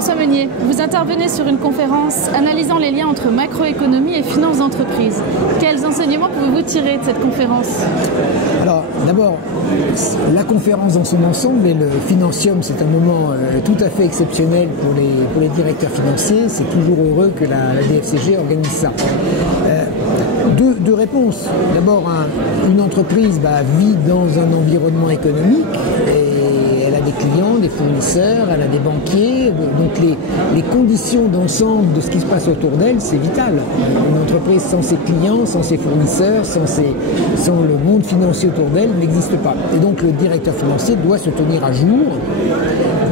François Meunier, vous intervenez sur une conférence analysant les liens entre macroéconomie et finances d'entreprise. Quels enseignements pouvez-vous tirer de cette conférence? Alors, d'abord, la conférence dans son ensemble et le Financium, c'est un moment tout à fait exceptionnel pour les directeurs financiers. C'est toujours heureux que la DFCG organise ça. Deux réponses. D'abord, une entreprise vit dans un environnement économique et elle a des clients, des fournisseurs, elle a des banquiers. Donc les conditions d'ensemble de ce qui se passe autour d'elle, c'est vital. Une entreprise sans ses clients, sans ses fournisseurs, sans le monde financier autour d'elle n'existe pas. Et donc le directeur financier doit se tenir à jour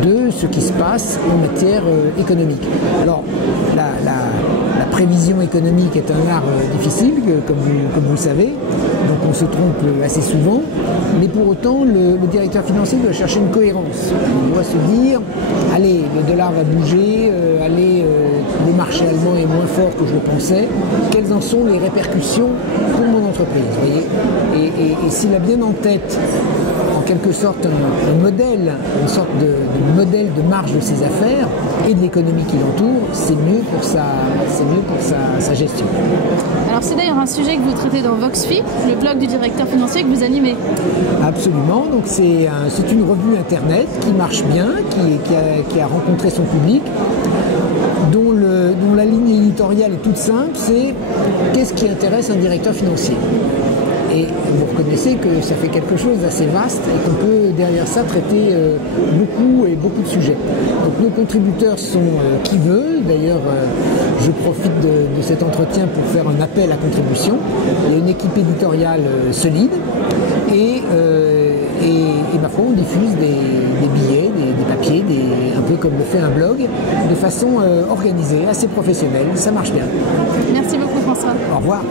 de ce qui se passe en matière économique. Alors, la prévision économique est un art difficile, comme vous le savez, donc on se trompe assez souvent, mais pour autant, le directeur financier doit chercher une cohérence. Il doit se dire, allez, le dollar va bouger, allez, le marché allemand est moins fort que je le pensais, quelles en sont les répercussions pour mon entreprise, vous voyez, et s'il a bien en tête, en quelque sorte, un modèle, une sorte de modèle de marge de ses affaires et de l'économie qui l'entoure, c'est mieux pour sa gestion. Alors c'est d'ailleurs un sujet que vous traitez dans VoxFi, le blog du directeur financier que vous animez. Absolument, donc c'est une revue internet qui marche bien, qui a rencontré son public, dont la ligne éditoriale est toute simple, c'est qu'est-ce qui intéresse un directeur financier? Et vous reconnaissez que ça fait quelque chose d'assez vaste et qu'on peut derrière ça traiter beaucoup de sujets. Donc nos contributeurs sont qui veut. D'ailleurs, je profite de cet entretien pour faire un appel à contribution. Il y a une équipe éditoriale solide et ma foi, on diffuse des billets, des papiers, un peu comme le fait un blog, de façon organisée, assez professionnelle. Ça marche bien. Merci beaucoup François. Au revoir.